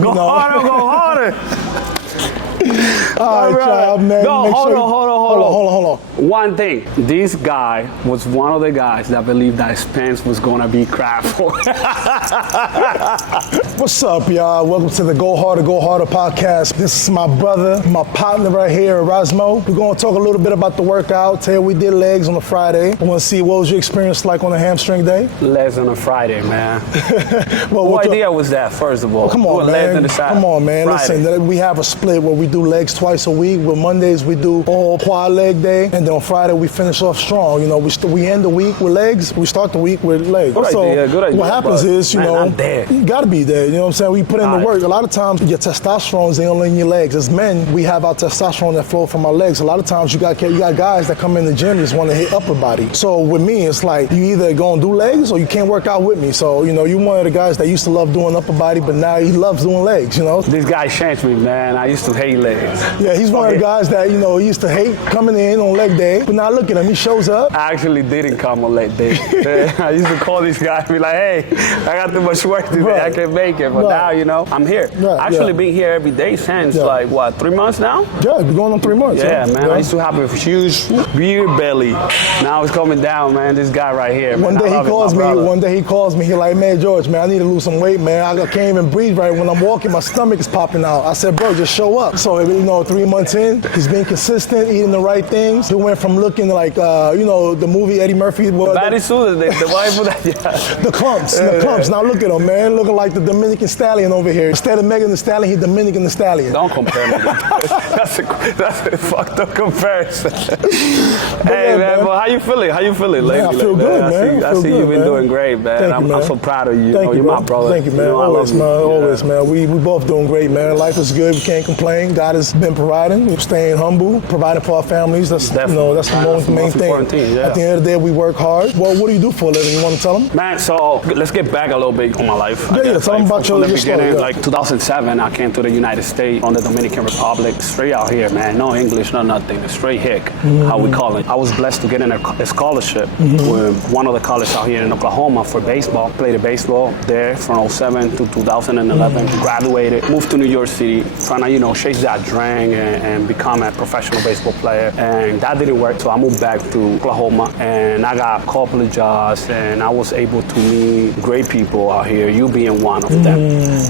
Go harder, go harder. All right, man. Hold on. One thing, this guy was one of the guys that believed that Spence was gonna be Crawford. What's up, y'all? Welcome to the Go Harder podcast. This is my brother, my partner right here, Erasmo. We're gonna talk a little bit about the workout. Today we did legs on a Friday. I wanna see what was your experience like on a hamstring day? Legs on a Friday, man. Well, what idea was that, first of all? Come on, man. Come on, man. Friday. Listen, we have a split where we do legs twice a week. With Mondays we do all quad leg day, and then on Friday we finish off strong. You know, we end the week with legs. We start the week with legs. Good idea. What happens is, you I'm there. you gotta be there. You know what I'm saying? We put in the work. A lot of times your testosterone is only in your legs. As men, we have our testosterone that flow from our legs. A lot of times you got guys that come in the gym just want to hit upper body. So with me, it's like you either gonna do legs or you can't work out with me. So you know, you're one of the guys that used to love doing upper body, but now he loves doing legs. You know, this guy changed me, man. I used to hate legs. Yeah, he's one of the guys that, you know, he used to hate coming in on leg day, but now look at him, he shows up. I actually didn't come on leg day. I used to call these guys and be like, hey, I got too much work today, I can't make it. But now, you know, I'm here. Actually been here every day since, 3 months now? Yeah, it's been going on 3 months. Yeah, man, I used to have a huge beer belly. Now it's coming down, man, this guy right here. Man. One day he calls me, he like, man, George, man, I need to lose some weight, man. I can't even breathe right. When I'm walking, my stomach is popping out. I said, bro, just show up. So, you know, 3 months in, he's been consistent, eating the right things. He went from looking like, you know, the movie Eddie Murphy. The wife of that, yeah. The clumps. Now look at him, man, looking like the Dominican Stallion over here. Instead of Megan Thee Stallion, he's Dominican the Stallion. Don't compare me. That's a fucked up comparison. Hey, man, but how you feeling lately? Man, I feel good, man. I see you've been doing great, man. I'm so proud of you. Thank you, you're my brother. Thank you, man. Always, man. We both doing great, man. Life is good. We can't complain. God has been providing. We're staying humble, providing for our families. That's the main thing. At the end of the day, we work hard. Well, what do you do for a living? You want to tell them? Man, so let's get back a little bit on my life. Tell them about your beginning. Story, Like 2007, I came to the United States from the Dominican Republic, straight out here, man. No English, no nothing. Straight hick, how we call it. I was blessed to get in a scholarship with one of the colleges out here in Oklahoma for baseball. Played baseball there from 07 to 2011. Graduated, moved to New York City, trying to, you know, chase that dream and become a professional baseball player. And that didn't work, so I moved back to Oklahoma, and I got a couple of jobs, and I was able to meet great people out here, you being one of them.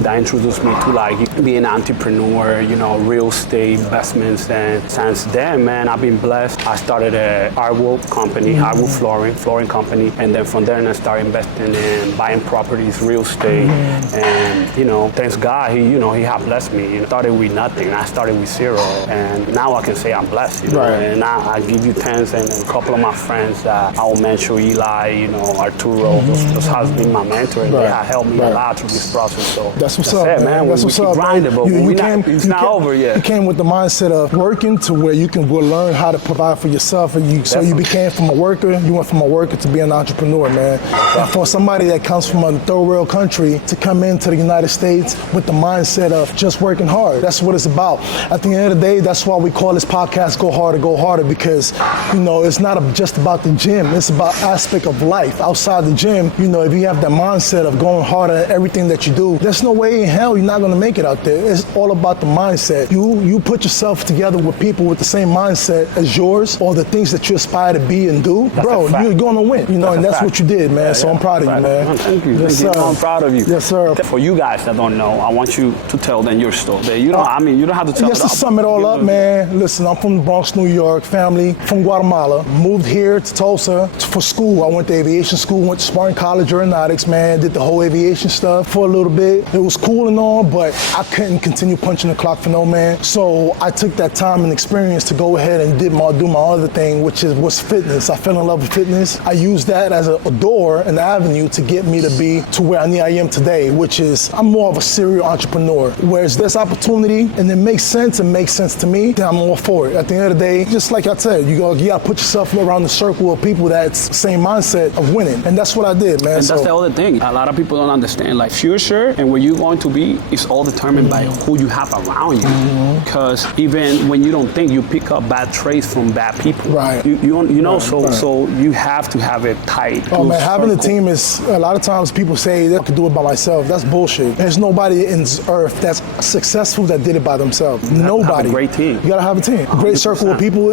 That introduced me to like being an entrepreneur, you know, real estate investments. And since then, man, I've been blessed. I started a hardwood company, hardwood flooring company, and then from there I started investing in buying properties, real estate, and you know, thanks God, he had blessed me. You know, started with nothing, I started with zero, and now I can say I'm blessed. You know, and I give you thanks, and a couple of my friends that I will mention, Eli, you know, Arturo, those has been my mentor, and they have helped me a lot through this process. So that's what's up, man. That's what's up, grinding, but it's not over yet. You came with the mindset of working to where you can learn how to provide for yourself, and so you became from a worker. You went from a worker to be an entrepreneur, man. And for somebody that comes from a third world country to come into the United States with the mindset of just working hard, that's what it's about. At the end of the day, that's why we call this podcast Go Harder, because, you know, it's not just about the gym. It's about aspect of life outside the gym. You know, if you have that mindset of going hard at everything that you do, there's no way in hell you're not going to make it out there. It's all about the mindset. You put yourself together with people with the same mindset as yours, or the things that you aspire to be and do, bro, you're going to win. You know, and that's what you did, man. So I'm proud of you, man. Thank you. Yes, sir. I'm proud of you. Yes, sir. For you guys that don't know, I want you to tell them your story. You don't. You don't have to tell. Just to sum it all up, man. Listen, I'm from the Bronx, New York. Family from Guatemala. Moved here to Tulsa for school. I went to aviation school. Went to Spartan College Aeronautics, man. Did the whole aviation stuff for a little bit. It was cool and all, but I couldn't continue punching the clock for no man. So I took that time and experience to go ahead and do my other thing, which was fitness. I fell in love with fitness. I used that as a door, an avenue to get me to be to where I am today, which is I'm more of a serial entrepreneur. Whereas this opportunity and it makes sense to me, then I'm all for it. At the end of the day, just like I said, you gotta put yourself around the circle of people that's the same mindset of winning. And that's what I did, man. And that's the other thing. A lot of people don't understand. Like future and where you're going to be is all determined by who you have around you. Because even when you don't think, you pick up bad traits from bad people. Right. You know, Right. so you have to have it tight. Oh man, having a circle. team is, a lot of times people say they can do it by myself. That's bullshit. There's nobody in this earth that's successful that did it by themselves. You have to Nobody. have a great team. You gotta have a team. A great circle of 100%. people.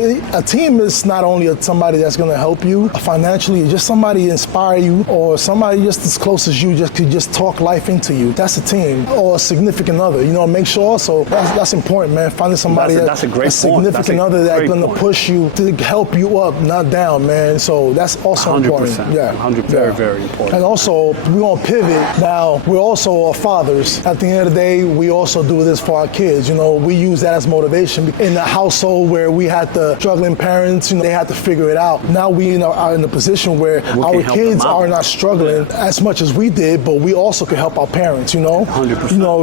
A team is not only somebody that's gonna help you financially, just somebody inspire you, or somebody just as close as you just could just talk life into you. That's a team. Or a significant other. You know, make sure also, that's important, man. Finding somebody That's a great point. significant That's a other that's great gonna point. push you to help you up, not down, man. So that's also 100%. important. Yeah. 100, very, very important. And also, we're gonna pivot now. We're also fathers. At the end of the day, we also do this for our kids. You know, we use that as motivation. In a household where we had the struggling parents, you know, they had to figure it out. Now we are in a position where We our can help kids them out. are not struggling as much as we did, but we also can help our parents. You know, 100%. You know,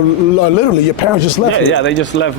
literally, your parents just left. Yeah, they just left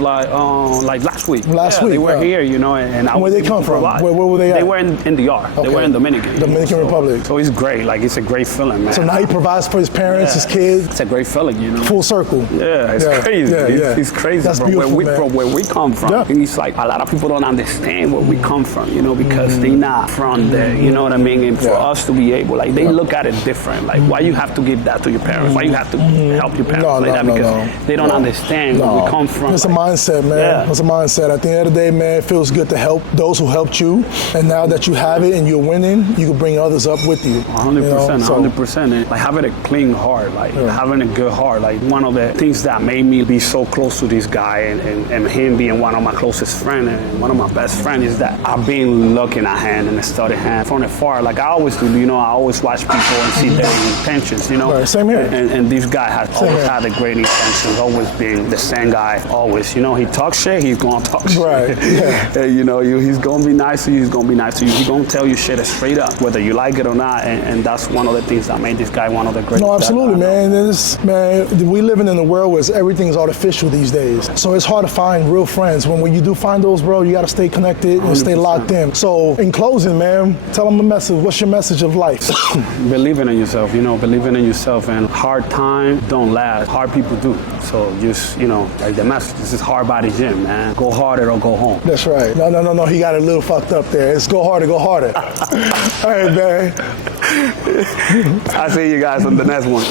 like last week. Last week, They were yeah. here, you know, and I Where was they able come to from? provide. Where were they at? They were in DR. They Okay. were in Dominican. you know, Dominican so- Republic. So it's great. Like, it's a great feeling, man. So now he provides for his parents, his kids, It's a great feeling, you know. full circle. Yeah, it's Yeah, crazy. yeah, yeah. It's crazy, That's bro. beautiful, Where man. from where we come from, Yeah. and it's like a lot of people don't understand where we come from, you know, because they not from there. You know what I mean? And for Yeah. us to be able, like, they look at it different. Like, why you have to give that to your parents? Why you have to help your parents No, like no, that? no, Because no. they don't understand where we come from. It's a Like, mindset, man. Yeah. It's a mindset. At the end of the day, man, it feels good to help those who helped you. And now that you have it and you're winning, you can bring others up with you. 100%, You know? 100%. And like having a clean heart, like having a good heart. Like one of the things that made me be so close to this guy and him being one of my closest friends and one of my best friends is that I've been looking at him and studying him from afar. Like I always do, you know, I always watch people and see their intentions, you know. Right, same here. And this guy has always here. had the great intentions, always being the same guy, always. You know, he talks shit, he's gonna talk shit. Right, yeah. And, you know, he's gonna be nice to you, he's gonna be nice to you. He's gonna tell you shit straight up, whether you like it or not. And that's one of the things that made this guy one of the greatest. No, that absolutely, I know. man. We living in a world where everything's artificial these days. So it's hard to find real friends. When you do find those, bro, you got to stay connected and stay 100%. locked in. So in closing, man, tell them the message. What's your message of life? Believing in yourself, you know, believing in yourself. And hard time don't last. Hard people do. So just, you know, like the message, this is Hardbody Gym, man. Go harder or go home. That's right. No. He got a little fucked up there. It's go harder, go harder. All right, man. I'll see you guys on the next one.